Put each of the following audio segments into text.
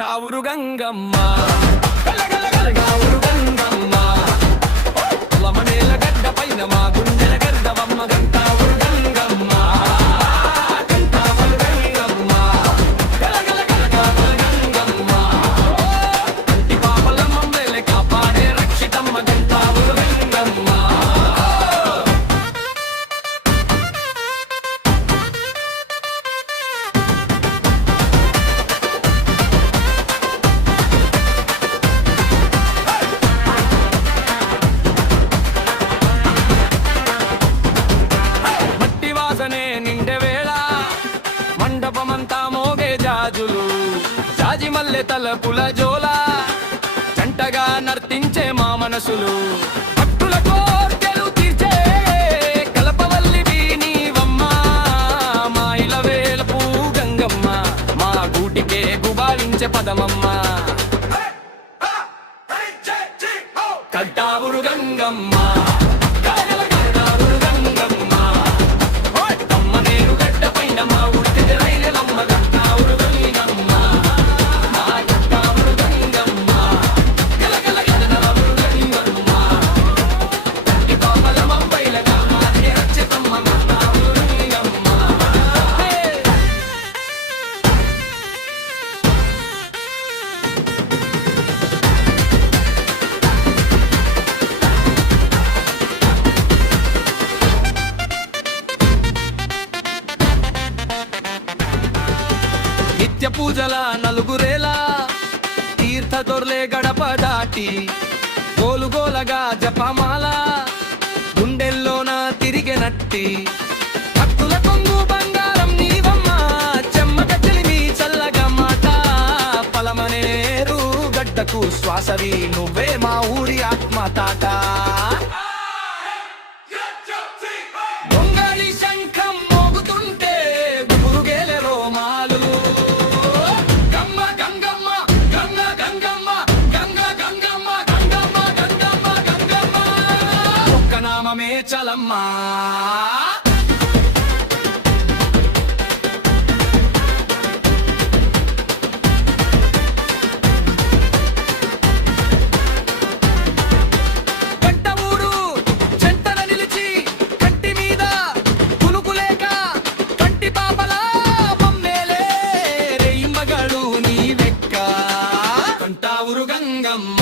కంటావురు గంగమ్మ గలగలగలగావురు గంగమ్మ పొలమనేల గడ్డ పైన మా గుండెల గర్దవమ్మ కంటావురు గంగమ్మ కంటావురు గంగమ్మ గలగలగలగావురు గంగమ్మ కంటి పాపల మమ్మల్ని కాపాడే రక్షితమ్మ కంటావురు గంగమ్మ. నిండే వేళ మండపమంతా మోగే జాజులు జాజి మల్లె తలపుల జోల జంటగా నర్తించే మా మనసులు భక్తుల కోర్కెలు తీర్చే కలపవల్లివి నీవమ్మ మా ఇలవేలపు గంగమ్మ మా గూటికే గుబాళించే పదమమ్మ కంటావురు గంగమ్మ నిత్య పూజల నలుగురేలా తీర్థ దొర్లే గడప దాటి గోలుగోలగా జపమాల గుండెల్లోన తిరిగెనట్టి భక్తుల కొంగు బంగారం నీవమ్మ చెమ్మక చెలిమి చల్లగా మాట పలమనేరు గడ్డకు శ్వాసవి నువ్వే మా ఊరి ఆత్మ తాట నామమే చలమ్మా గంట ఊరు చెంతన నిలిచి కంటి మీద కునుకులేక కంటి పాపల మమ్మేలే రేయింబగడు నీ వెక్క కంటావురు గంగమ్మ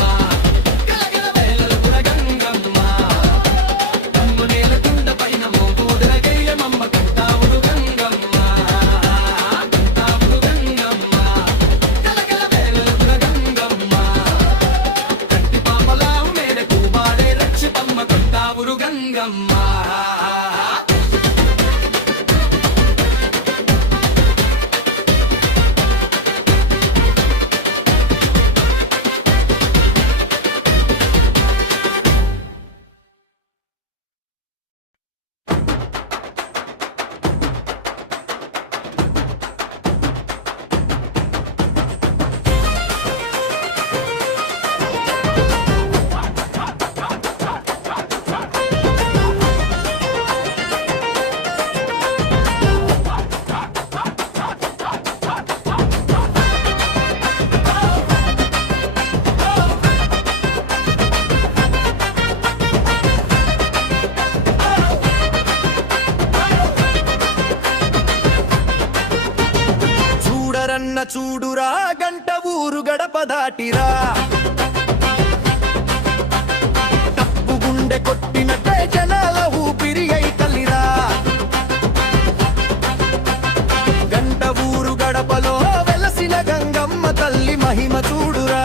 గంగమ్మ. చూడురా గంట ఊరు గడప దాటిరా తప్పు గుండె కొట్టినట్టే జనాల ఊపిరి అయి తల్లిరా గంట ఊరు గడపలో వెలసిన గంగమ్మ తల్లి మహిమ చూడురా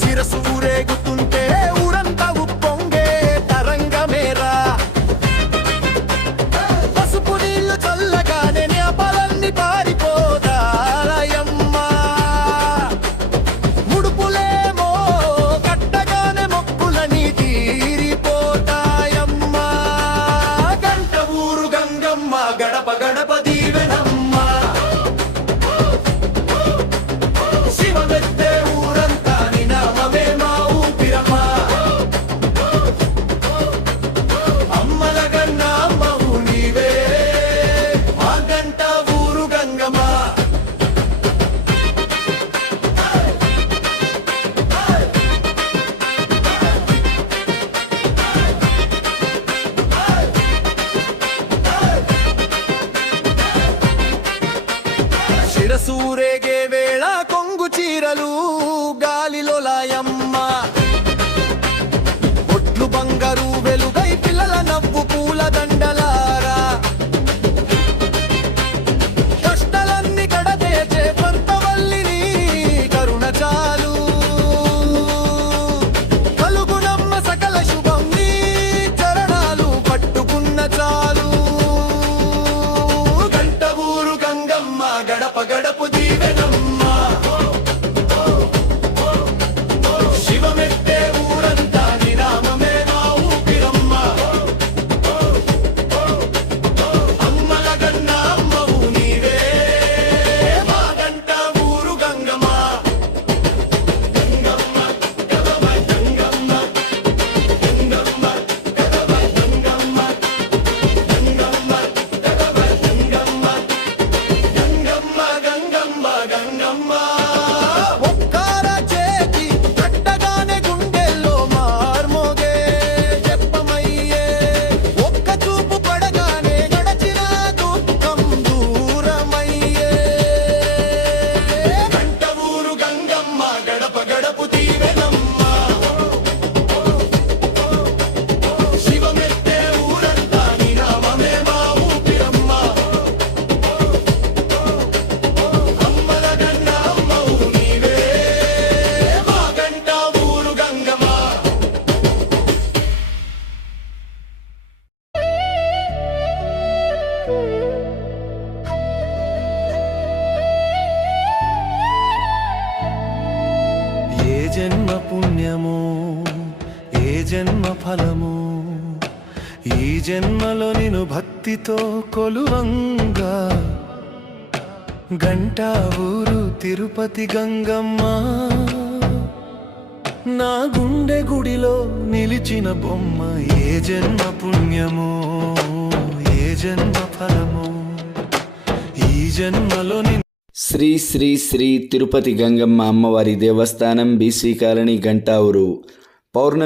శిరసు ఊరేగుతుంటే ఊరంతా ఉప్పొంగే తరంగమేరా పసుపు నీళ్లు చల్లగానే న్యాపాలన్నీ పారిపోదాలయమ్మ ముడుపులేమో కట్టగానే మొక్కులని తీరిపోతాయి శిరసూరేగే వేళ కొంగు చీరలు గాలిలో లాయమ్మ ఒట్లు బంగారు వెలుగై పిల్లల నవ్వు పూల దండలారా కష్టాలన్నీ కడతేచే పంతవల్లిని కరుణ చాలు కలుగునమ్మ సకల శుభం నీ చరణాలు పట్టుకున్న చాలు గంట ఊరు గంగమ్మ గడప గడపు దీవెనమ్మ శివమెత్తే ఊరంతా నీ నామమే మా ఊపిరమ్మ అమ్మల గన్న అమ్మవు నీవే మా గంట ఊరు గంగమ్మ గంగమ్మ గదవ గంగమ్మ గంగమ్మ గదవ గంగమ్మ గంగమ్మ గదవ గంగమ్మ గంగమ్మ గంగమ్మ గంగమ్మ ఒక్కార చేతి కట్టగానే గుండెల్లో మార్మోగే చెప్పమయ్యే ఒక్క చూపు పడగానే గడచిన దుఃఖం దూరమయ్యే గంట ఊరు గంగమ్మ గడప గడపు దీవెనమ్మ శివమెత్తే ఊరంతా నీ నామమే మా ఊపిరమ్మ అమ్మల గన్న అమ్మవు నీవే మా గంట ఊరు గంగమ్మ ఏ జన్మ పుణ్యము ఏ జన్మ ఫలము ఈ జన్మలో నిన్ను భక్తితో కొలువంగా గంట ఊరు తిరుపతి గంగమ్మ నా గుండె గుడిలో నిలిచిన బొమ్మ ఏ జన్మ పుణ్యము ఏ జన్మ ఫలము ఈ జన్మలో శ్రీ శ్రీ శ్రీ తిరుపతి గంగమ్మ అమ్మవారి దేవస్థానం బీసీ కాలనీ గంటావురు పౌర్ణమి